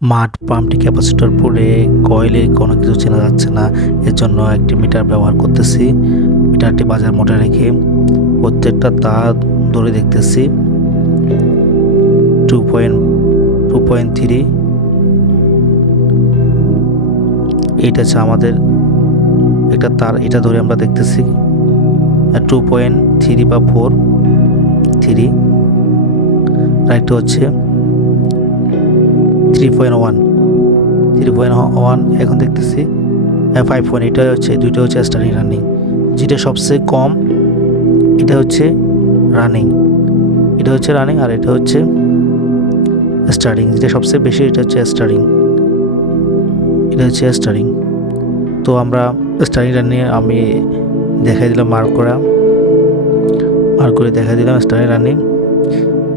মাঠ পাম্পটি ক্যাপাসিটর পুড়ে কয়েলে কোনো কিছু চেনা যাচ্ছে না, এর জন্য একটি মিটার ব্যবহার করতেছি। মিটারটি বাজার মোটে রেখে প্রত্যেকটা তার ধরে দেখতেছি 2.3। এইটা হচ্ছে আমাদের একটা তার, এটা ধরে আমরা দেখতেছি 2.3 বা 4.3। আরেকটা হচ্ছে 3.1 এখন দেখতেছি 5.1। এটা হচ্ছে দুইটা হচ্ছে স্টার্টিং রানিং, যেটা সবচেয়ে কম এটা হচ্ছে রানিং, এটা হচ্ছে রানিং, আর এটা হচ্ছে স্টার্টিং। যেটা সবচেয়ে বেশি এটা হচ্ছে স্টার্টিং, এটা হচ্ছে স্টার্টিং। তো আমরা স্টার্টিং রানিং আমি দেখাই দিলাম মার্ক করে দেখাই দিলাম স্টার্টিং রানিং।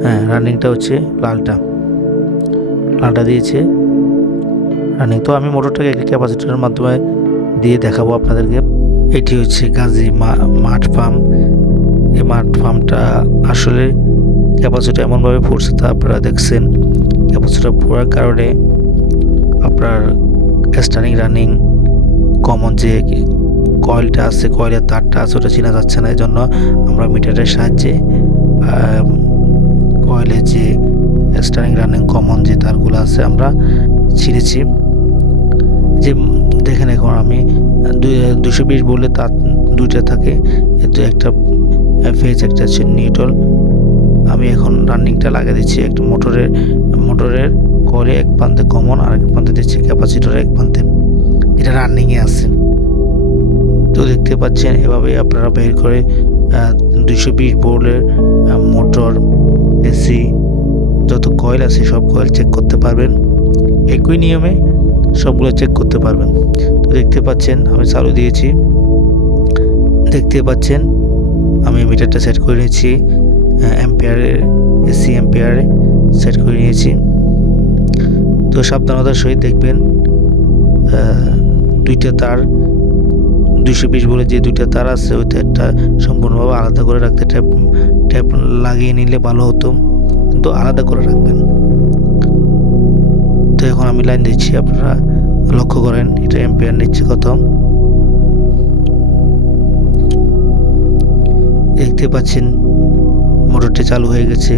হ্যাঁ, রানিংটা হচ্ছে লালটা দিয়েছে রানিং। তো আমি মোটরটাকে ক্যাপাসিটরের মাধ্যমে দিয়ে দেখাবো আপনাদেরকে। এটি হচ্ছে গাজী মাঠ পাম্প। এই মাঠ পাম্পটা আসলে ক্যাপাসিটর এমনভাবে পড়ছে, তা আপনারা দেখছেন। ক্যাপাসিটর পড়ার কারণে আপনার স্টার্টিং রানিং কমন যে কয়েলটা আছে, কয়েলের তারটা আছে, ওটা চেনা যাচ্ছে না। এই জন্য আমরা মিটারের সাহায্যে কয়েলের যে স্টার্টিং রানিং কমন যে তারগুলো আছে আমরা ছিঁড়েছি। যে দেখেন, এখন আমি 220 বলে তার দুইটা থাকে, একটা ফেজ একটা হচ্ছে নিউট্রাল। আমি এখন রানিংটা লাগিয়ে দিচ্ছি একটা মোটরের কয়েলে এক প্রান্তে কমন, আর এক প্রান্তে দিচ্ছি ক্যাপাসিটরের এক প্রান্তে, এটা রানিংয়ে আছে। তো দেখতে পাচ্ছেন, এভাবে আপনারা বের করে 220 ভোল্টের মোটর, এসি যত কয়েল আছে সব কয়েল চেক করতে পারবেন। একই নিয়মে সবগুলো চেক করতে পারবেন। তো দেখতে পাচ্ছেন আমি চালু দিয়েছি, দেখতে পাচ্ছেন আমি মিটারটা সেট করে নিয়েছি অ্যাম্পিয়ারের, এসি অ্যাম্পিয়ারে সেট করে নিয়েছি। তো সাবধানতার সহিত দেখবেন দুইটা তার 220 বলে যে দুইটা তার আছে, ওই তারটা সম্পূর্ণভাবে আলাদা করে রাখতে ট্যাপ লাগিয়ে নিলে ভালো হতো, কিন্তু আলাদা করে রাখবেন। তো এখন আমি লাইন দিচ্ছি, আপনারা লক্ষ্য করেন এটা অ্যাম্পিয়ার নিচ্ছে কত। দেখতে পাচ্ছেন মোটরটি চালু হয়ে গেছে।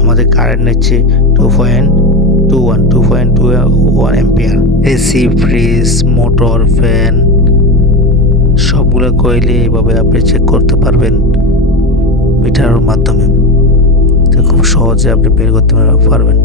আমাদের কারেন্ট নিচ্ছে 2.21 ampere. AC, fridge, motor, fan সবগুলো কয়েলে এভাবে আপনি চেক করতে পারবেন মিটারের মাধ্যমে। তো খুব সহজে আপনি বের করতে পারবেন।